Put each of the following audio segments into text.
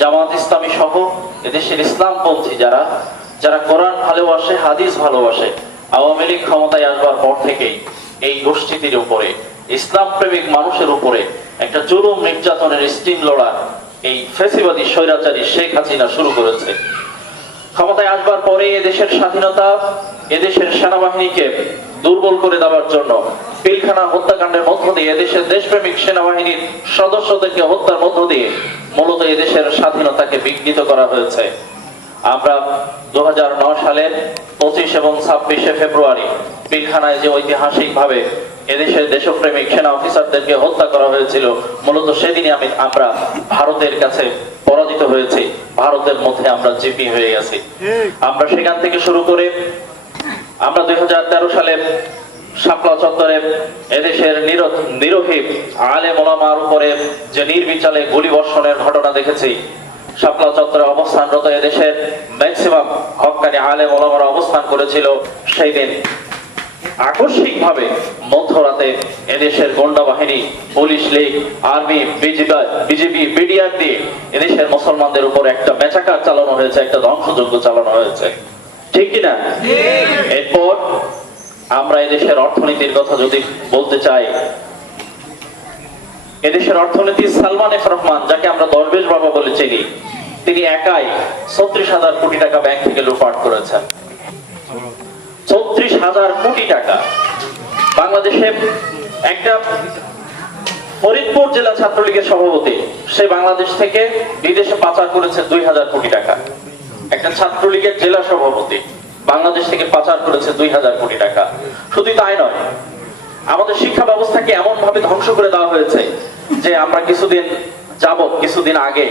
জামাত ইসলামী সহ এদেশের ইসলামপন্থী যারা যারা কোরআন ভালোবাসে, হাদিস ভালোবাসে, আওয়ামী লীগ ক্ষমতায় আসবার পর থেকেই এই গোষ্ঠীটির উপরে, ইসলাম প্রেমিক মানুষের উপরে একটা জুলুম নির্যাতনের স্টিম লড়া এই ফ্যাসিবাদী স্বৈরাচারী শেখ হাসিনা শুরু করেছে। ক্ষমতায় আসবার পরে এদেশের স্বাধীনতা, এদেশের সেনাবাহিনীকে দুর্বল করে দেওয়ার জন্য পিলখানা হত্যাকাণ্ডের মধ্য দিয়ে, এদেশের দেশপ্রেমিক সেনাবাহিনীর সদস্যদেরকে হত্যার মধ্য দিয়ে মূলত এদেশের স্বাধীনতাকে বিঘ্নিত করা হয়েছে। আমরা 2009 সালের 25 এবং 26 ফেব্রুয়ারি পিলখানায় যে ঐতিহাসিকভাবে এদেশের দেশপ্রেমিক সেনা অফিসারদেরকে হত্যা করা হয়েছিল, মূলত সেদিনই আমরা ভারতের কাছে পরাজিত হয়েছি, ভারতের মধ্যে আমরা জিপি হয়ে গেছি। আমরা সেখান থেকে শুরু করে আমরা 2013 সালে শাপলা চত্বরে এদেশের নিরীহ আলেম ওলামার উপরে যে নির্বিচারে গুলিবর্ষণের ঘটনা দেখেছি। শাপলা চত্বরে অবস্থানরত এদেশের ম্যাক্সিমাম হক্কানি আলেম ওলামারা অবস্থান করেছিল। সেই দিন আকস্মিকভাবে মধ্যরাতে এদেশের গোয়েন্দা বাহিনী, police, League, army, BJP, BDR দিয়ে এদেশের মুসলমানদের উপর একটা মেচাকার চালানো হয়েছে, একটা ধ্বংসযজ্ঞ চালানো হয়েছে, ঠিক কিনা? এরপর আমরা এদেশের অর্থনীতির কথা যদি বলতে চাই, এদেশের অর্থনীতি সালমান এফ রহমান, যাকে আমরা দরবেশ বাবা বলে চিনি, তিনি একাই 36,000 কোটি টাকা ব্যাংক থেকে লুটপাট করেছেন। 36,000 কোটি টাকা। বাংলাদেশে একটা ফরিদপুর জেলা ছাত্রলীগের সভাপতি, সে বাংলাদেশ থেকে বিদেশে পাচার করেছে 2,000 কোটি টাকা। একটা ছাত্রলীগের জেলা সভাপতি বাংলাদেশ থেকে পাচার করেছে 2,000 কোটি টাকা। শুধু তাই নয়, আমাদের শিক্ষা ব্যবস্থাকে এমন ভাবে ধ্বংস করে দেওয়া হয়েছে যে আমরা কিছুদিন আগে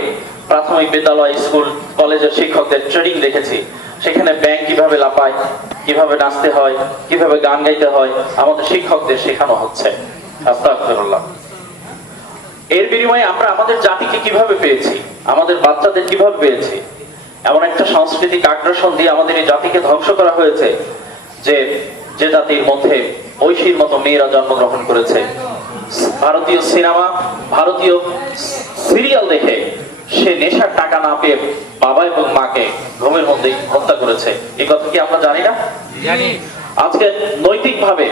প্রাথমিক বিদ্যালয়, স্কুল, কলেজের শিক্ষকদের ট্রেনিং দেখেছি। সেখানে ব্যাংক কিভাবে লাপায়, কিভাবে নাচতে হয়, কিভাবে গান গাইতে হয়, আমাদের শিক্ষকদের শেখানো হচ্ছে। আস্তাগফিরুল্লাহ। এর বিনিময়ে আমরা আমাদের জাতিকে কিভাবে পেয়েছি, আমাদের বাচ্চাদের কিভাবে পেয়েছি? এমন একটা সাংস্কৃতিক আগ্রাসন দিয়ে আমাদের এই জাতিকে ধ্বংস করা হয়েছে যে জাতির মধ্যে ঐশীর মতো মেয়েরা জন্মগ্রহণ করেছে। ভারতীয় সিনেমা, ভারতীয় সিরিয়াল দেখে সে নেশার টাকা না পেয়ে বাবা এবং মাকে ঘুমের মধ্যে হত্যা করেছে। এই কথা কি আমরা জানি না? জানি। আজকে নৈতিকভাবে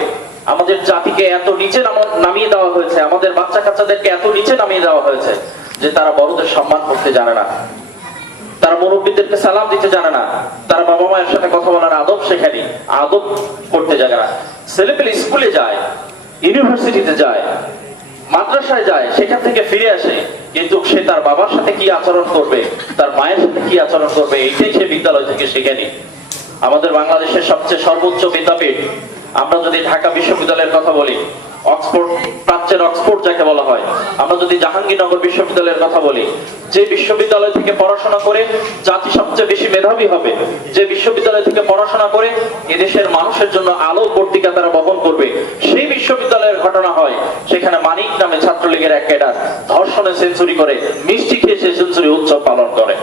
আমাদের জাতিকে এত নিচে নামিয়ে দেওয়া হয়েছে, আমাদের বাচ্চা কাচ্চাদেরকে এত নিচে নামিয়ে দেওয়া হয়েছে যে তারা বড়দের সম্মান করতে জানে না, তারা মুরব্বীদেরকে সালাম দিতে জানে না, তারা বাবা মায়ের সাথে কথা বলার আদব শেখেনি, আদব করতে জানে না। ছেলেপেলে স্কুলে যায়, ইউনিভার্সিটিতে যায়, মাদ্রাসায় যায়, সেখান থেকে ফিরে আসে, কিন্তু সে তার বাবার সাথে কি আচরণ করবে, তার মায়ের সাথে কি আচরণ করবে, এইটাই সে বিদ্যালয় থেকে শেখেনি। আমাদের বাংলাদেশের সবচেয়ে সর্বোচ্চ বিদ্যাপীঠ, আমরা যদি ঢাকা বিশ্ববিদ্যালয়ের কথা বলি, অক্সফোর্ড, প্রাচ্যের অক্সফোর্ড যাকে বলা হয়, আমরা যদি জাহাঙ্গীরনগর বিশ্ববিদ্যালয়ের কথা বলি, যে বিশ্ববিদ্যালয় থেকে পড়াশোনা করে জাতি সবচেয়ে বেশি মেধাবী হবে, যে বিশ্ববিদ্যালয় থেকে পড়াশোনা করে এদেশের মানুষের জন্য আলো পত্রিকা তারা বহন করবে, সেই বিশ্ববিদ্যালয়ের ঘটনা হয় সেখানে মানিক নামে ছাত্রলীগের এক ক্যাডার ধর্ষণে সেঞ্চুরি করে, মিষ্টি খেয়ে সে সেঞ্চুরি উৎসব পালন করে।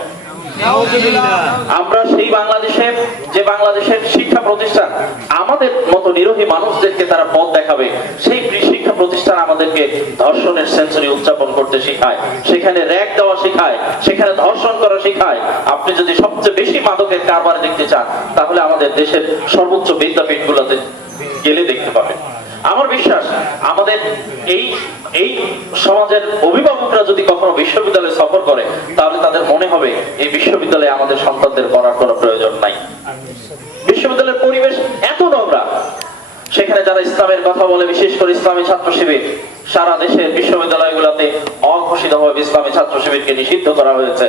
আমরা সেই বাংলাদেশে, যে বাংলাদেশের শিক্ষা প্রতিষ্ঠান আমাদের মতো নিরীহ মানুষদেরকে তারা পথ দেখাবে, সেই শিক্ষা প্রতিষ্ঠান আমাদেরকে ধর্ষণের সেঞ্চুরি উদযাপন করতে শেখায়, সেখানে র‍্যাগ দেওয়া শেখায়, সেখানে ধর্ষণ করা শেখায়। আপনি যদি সবচেয়ে বেশি মাদকের কারবার দেখতে চান, তাহলে আমাদের দেশের সর্বোচ্চ বিদ্যাপীঠগুলোতে গেলে দেখতে পাবেন। আমার বিশ্বাস আমাদের এই সমাজের অভিভাবকরা যদি কখনো বিশ্ববিদ্যালয়ে সফর করে, তাহলে তাদের মনে হবে এই বিশ্ববিদ্যালয়ে আমাদের সন্তানদের পড়ার কোনো প্রয়োজন নাই। বিশ্ববিদ্যালয়ের পরিবেশ এত নোংরা, সেখানে যারা ইসলামের কথা বলে, বিশেষ করে ইসলামী ছাত্র শিবির, সারা দেশের বিশ্ববিদ্যালয়গুলোতে অঘোষিতভাবে ইসলামী ছাত্র শিবিরকে নিষিদ্ধ করা হয়েছে।